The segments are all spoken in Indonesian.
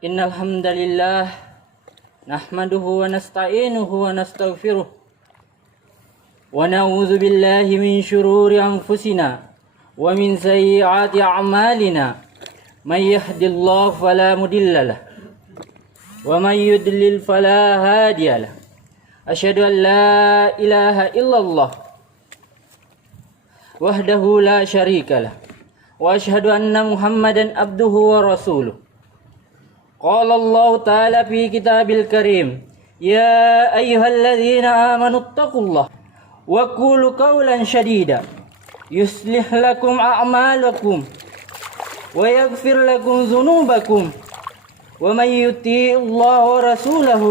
Innal hamdalillah nahmaduhu wa nasta'inuhu wa nastaghfiruh wa na'udzu billahi min shururi anfusina wa min sayyiati a'malina may yahdihillahu fala mudilla lahu wa may yudlil fala hadiya lahu asyhadu an la ilaha illallah wahdahu la syarika lahu wa asyhadu anna muhammadan abduhu wa rasuluh. قال الله تعالى في كتاب الكريم يا أيها الذين آمنوا اتقوا الله وقولوا قولا سديدا يصلح لكم أعمالكم ويغفر لكم ذنوبكم ومن يطيع الله ورسوله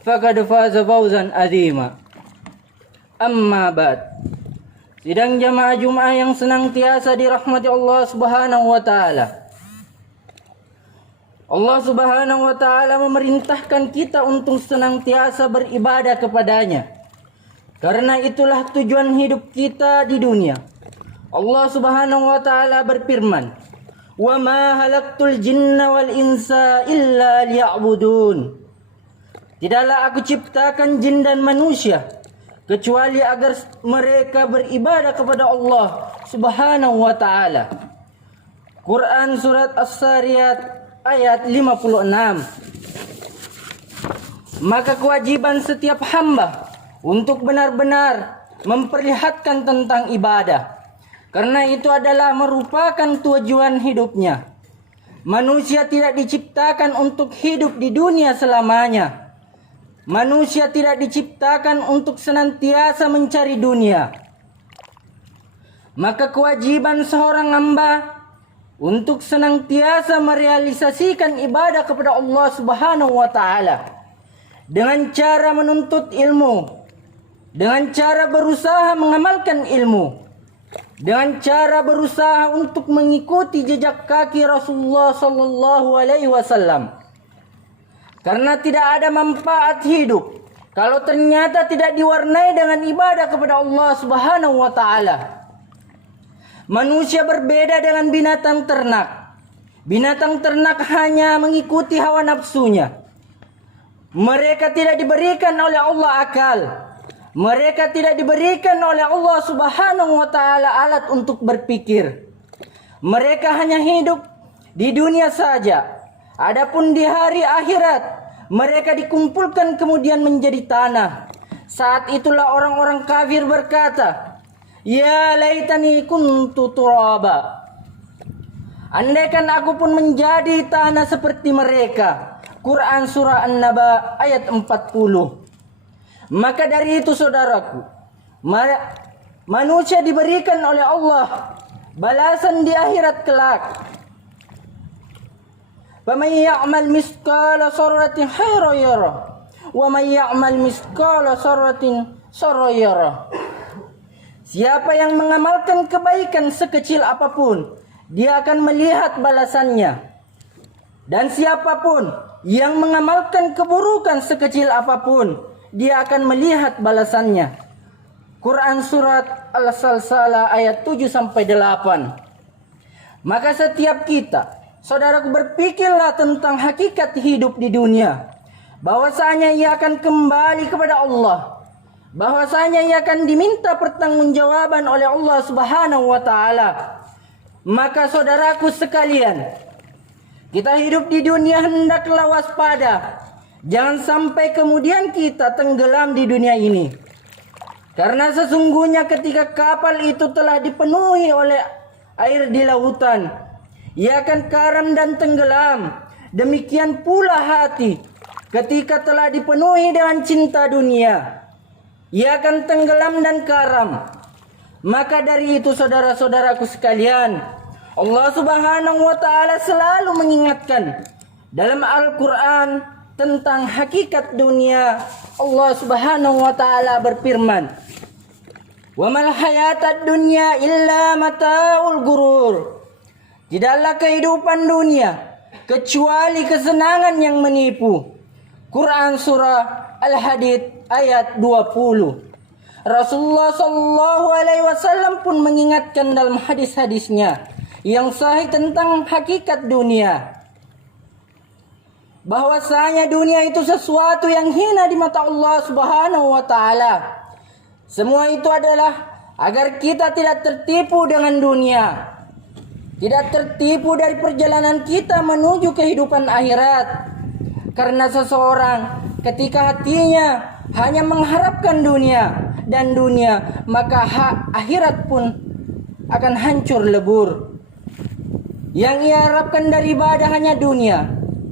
فقد فاز فوزا عظيما. Amma ba'd. Sidang jamaah Jumat yang senantiasa dirahmati Allah Subhanahu wa taala. Allah Subhanahu wa taala memerintahkan kita untuk senantiasa beribadah kepadanya. Karena itulah tujuan hidup kita di dunia. Allah Subhanahu wa taala berfirman, "Wa ma halaqtul jinna wal insa illa liya'budun." Tidaklah aku ciptakan jin dan manusia kecuali agar mereka beribadah kepada Allah Subhanahu wa taala. Quran surat As-Sariyat ayat 56. Maka kewajiban setiap hamba untuk benar-benar memperlihatkan tentang ibadah, karena itu adalah merupakan tujuan hidupnya. Manusia tidak diciptakan untuk hidup di dunia selamanya. Manusia tidak diciptakan untuk senantiasa mencari dunia. Maka kewajiban seorang hamba untuk senantiasa merealisasikan ibadah kepada Allah Subhanahu wa taala dengan cara menuntut ilmu, dengan cara berusaha mengamalkan ilmu, dengan cara berusaha untuk mengikuti jejak kaki Rasulullah sallallahu alaihi wasallam. Karena tidak ada manfaat hidup kalau ternyata tidak diwarnai dengan ibadah kepada Allah Subhanahu wa taala. Manusia berbeda dengan binatang ternak. Binatang ternak hanya mengikuti hawa nafsunya. Mereka tidak diberikan oleh Allah akal. Mereka tidak diberikan oleh Allah Subhanahu wa taala alat untuk berpikir. Mereka hanya hidup di dunia saja. Adapun di hari akhirat, mereka dikumpulkan kemudian menjadi tanah. Saat itulah orang-orang kafir berkata, "Ya laitani kuntu turaba." Andaikan aku pun menjadi tanah seperti mereka. Quran surah An-Naba ayat 40. Maka dari itu saudaraku, manusia diberikan oleh Allah balasan di akhirat kelak. "Faman ya'mal mithqala dzarratin khairan yarah, wa man ya'mal mithqala dzarratin syarran yarah." Siapa yang mengamalkan kebaikan sekecil apapun, dia akan melihat balasannya. Dan siapapun yang mengamalkan keburukan sekecil apapun, dia akan melihat balasannya. Quran surat Al-Salsalah ayat 7-8. Maka setiap kita, saudaraku, berpikirlah tentang hakikat hidup di dunia. Bahwasanya ia akan kembali kepada Allah. Bahwasanya ia akan diminta pertanggungjawaban oleh Allah Subhanahu wa taala. Maka saudaraku sekalian, kita hidup di dunia hendaklah waspada. Jangan sampai kemudian kita tenggelam di dunia ini. Karena sesungguhnya ketika kapal itu telah dipenuhi oleh air di lautan, ia akan karam dan tenggelam. Demikian pula hati ketika telah dipenuhi dengan cinta dunia, ia akan tenggelam dan karam. Maka dari itu saudara-saudaraku sekalian, Allah Subhanahu wa taala selalu mengingatkan dalam Al-Qur'an tentang hakikat dunia. Allah Subhanahu wa taala berfirman, "Wa mal hayatad dunya illa mata'ul gurur." Tidaklah kehidupan dunia kecuali kesenangan yang menipu. Quran surah Al-Hadid ayat 20. Rasulullah sallallahu alaihi wasallam pun mengingatkan dalam hadis-hadisnya yang sahih tentang hakikat dunia. bahwasanya dunia itu sesuatu yang hina di mata Allah Subhanahu wa taala. Semua itu adalah agar kita tidak tertipu dengan dunia, tidak tertipu dari perjalanan kita menuju kehidupan akhirat. Karena seseorang ketika hatinya hanya mengharapkan dunia dan dunia, maka akhirat pun akan hancur lebur. Yang ia harapkan dari ibadah hanya dunia,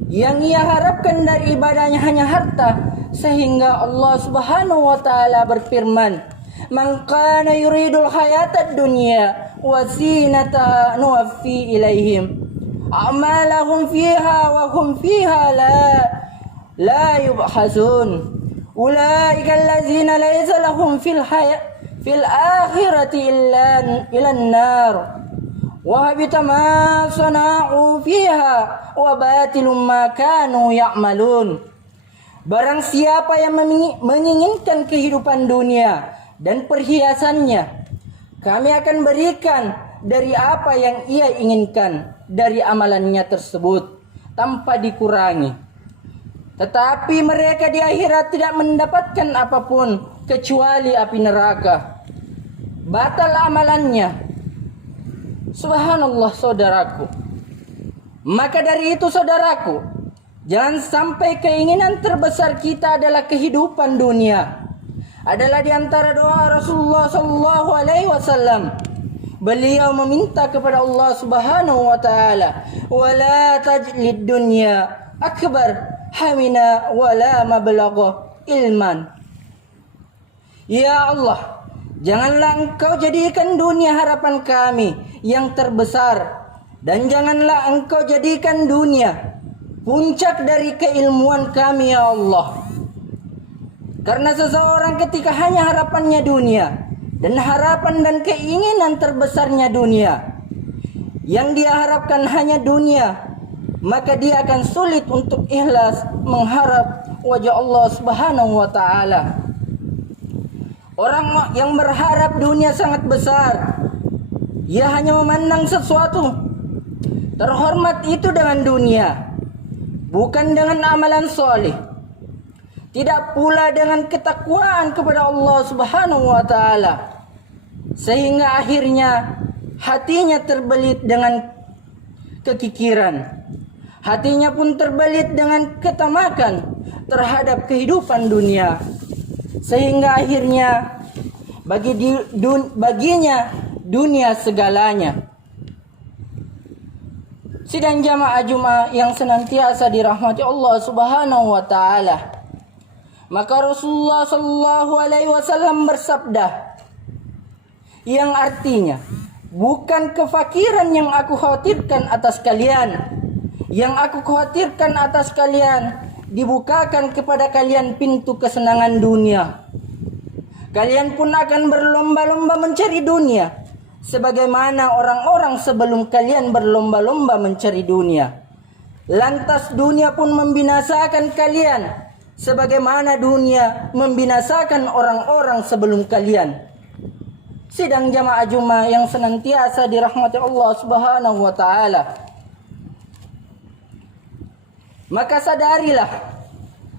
yang ia harapkan dari ibadahnya hanya harta, sehingga Allah Subhanahu wa taala berfirman, "Man kana yuridul hayatad dunya wa zinataha nuwaffi ilaihim a'malahum fiha wa hum fiha la yubhasun. Ulaika allazina laysa lahum fil akhirati illa an-nar. Wa habita ma sana'u fiha wa batilum ma kanu ya'malun." Barang siapa yang menginginkan kehidupan dunia dan perhiasannya, kami akan berikan dari apa yang ia inginkan dari amalannya tersebut tanpa dikurangi. Tetapi mereka di akhirat tidak mendapatkan apapun kecuali api neraka. Batal amalannya. Subhanallah, saudaraku. Maka dari itu, saudaraku, jangan sampai keinginan terbesar kita adalah kehidupan dunia. Adalah di antara doa Rasulullah sallallahu alaihi wasallam. Beliau meminta kepada Allah Subhanahu wa taala, "Wala tajlid dunya akbar hamina wala mablagha ilman." Ya Allah, janganlah Engkau jadikan dunia harapan kami yang terbesar, dan janganlah Engkau jadikan dunia puncak dari keilmuan kami, ya Allah. Karena seseorang ketika hanya harapannya dunia, dan harapan dan keinginan terbesarnya dunia, yang dia harapkan hanya dunia, maka dia akan sulit untuk ikhlas mengharap wajah Allah Subhanahu wa taala. Orang yang berharap dunia sangat besar, ia hanya memandang sesuatu terhormat itu dengan dunia, bukan dengan amalan soleh, tidak pula dengan ketakwaan kepada Allah Subhanahu wa taala. Sehingga akhirnya hatinya terbelit dengan kekikiran. Hatinya pun terbelit dengan ketamakan terhadap kehidupan dunia. Sehingga akhirnya baginya dunia segalanya. Sidang jamaah Jumat yang senantiasa dirahmati Allah Subhanahu wa taala. Maka Rasulullah sallallahu alaihi wasallam bersabda, yang artinya, bukan kefakiran yang aku khawatirkan atas kalian. Yang aku khawatirkan atas kalian, dibukakan kepada kalian pintu kesenangan dunia. Kalian pun akan berlomba-lomba mencari dunia, sebagaimana orang-orang sebelum kalian berlomba-lomba mencari dunia. Lantas dunia pun membinasakan kalian, sebagaimana dunia membinasakan orang-orang sebelum kalian. Sidang jamaah Jumat yang senantiasa dirahmati Allah Subhanahu wa taala. Maka sadarilah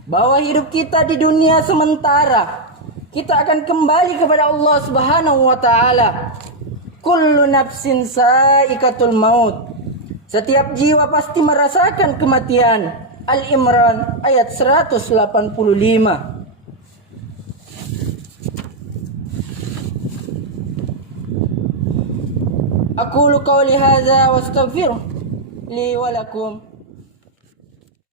bahwa hidup kita di dunia sementara. Kita akan kembali kepada Allah Subhanahu wa taala. Kullu nafsin sa'iqatul maut. Setiap jiwa pasti merasakan kematian. Al-Imran ayat 185. Aqulu qawli hadza wa astaghfiruh li wa lakum.